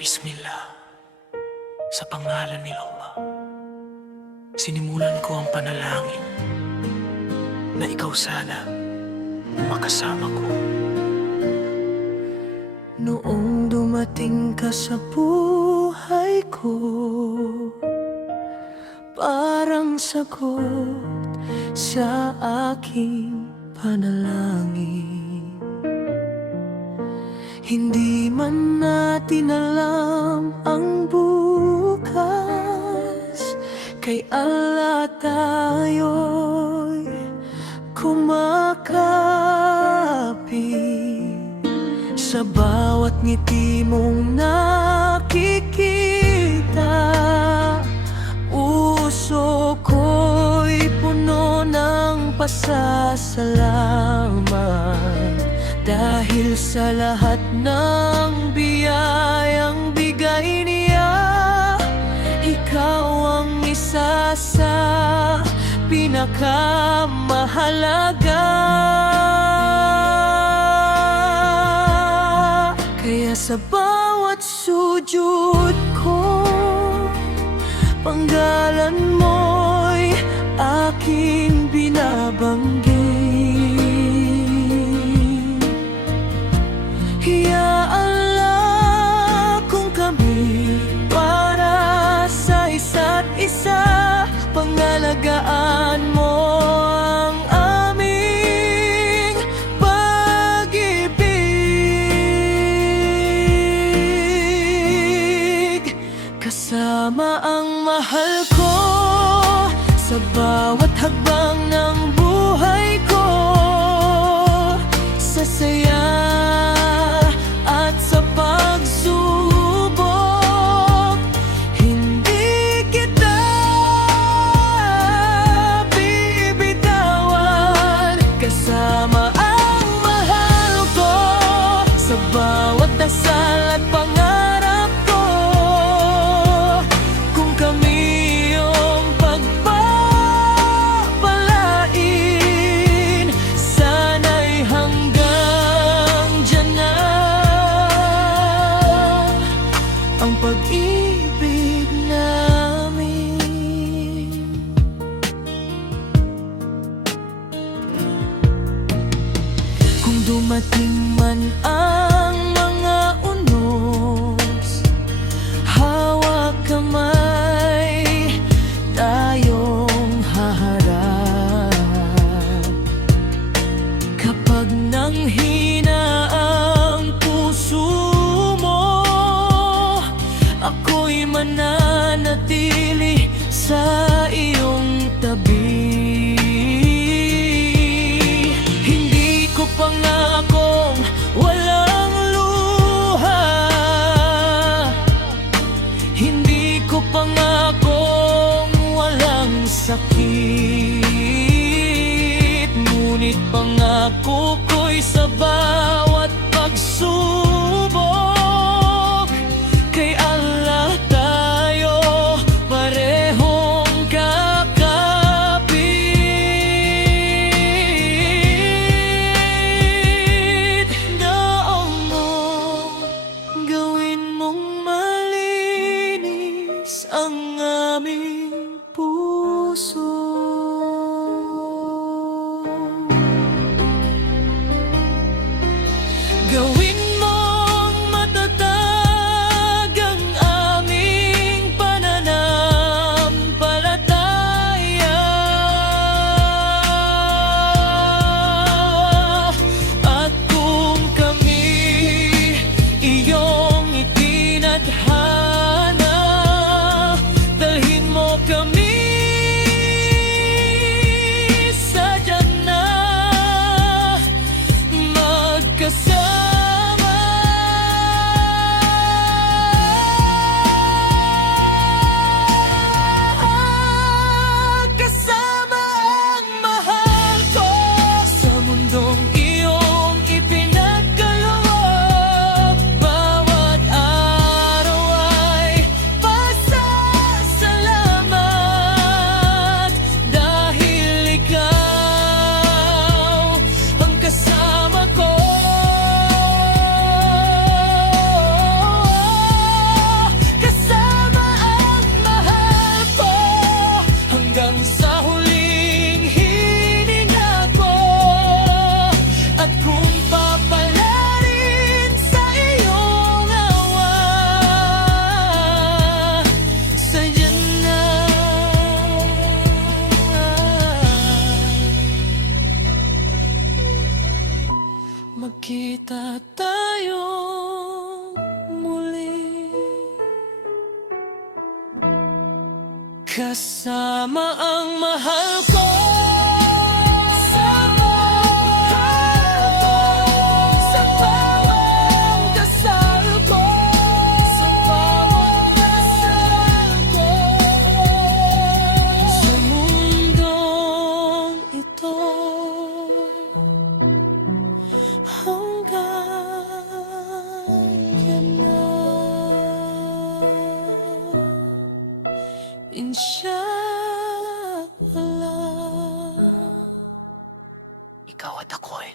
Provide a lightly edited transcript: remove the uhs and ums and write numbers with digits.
Bismillah, sa pangalan ni Allah, sinimulan ko ang panalangin na ikaw sana makasama ko. Noong dumating ka sa buhay ko, parang sagot sa aking panalangin. Hindi man natin alam ang bukas, kay Allah tayo'y kumakapit. Sa bawat ngiti mong nakikita, puso ko'y puno ng pasasalamat. Dahil sa lahat ng biyayang bigay niya, ikaw ang isa sa pinakamahalaga. Kaya sa bawat sujud ko, panggalan mo'y aking binabanggit. Ya Allah, kung kami para sa isa't isa, pangalagaan mo ang aming pag-ibig. Kasama ang mahal ko sa bawat hakbang ng buhay ko, sa saya at sa pagsubok. Hindi kita bibitawan. Kasama ang mahal ko sa bawat dasal at pangarap ko. Kung kami yung pagpapalain, sana'y hanggang dyan na ang pag-ibig namin. Kung dumating man ang mga unos, hawak kamay, tayong haharap. Kapag nanghina ang puso mo, ako'y mananatili sa iyong tabi. Hindi ko pangakong walang luha, hindi ko pangakong walang sakit. Ngunit pangako ko'y sa bawat pagsubok, kay Allah tayo parehong kakapit. Daong mo, gawin mong malinis ang aming puso. tayong muli, kasama ang mahal ko. Sa bawang dasal ko, sa bawang dasal ko, sa mundong ito, hanggang yan na. Inshallah, ikaw at ako'y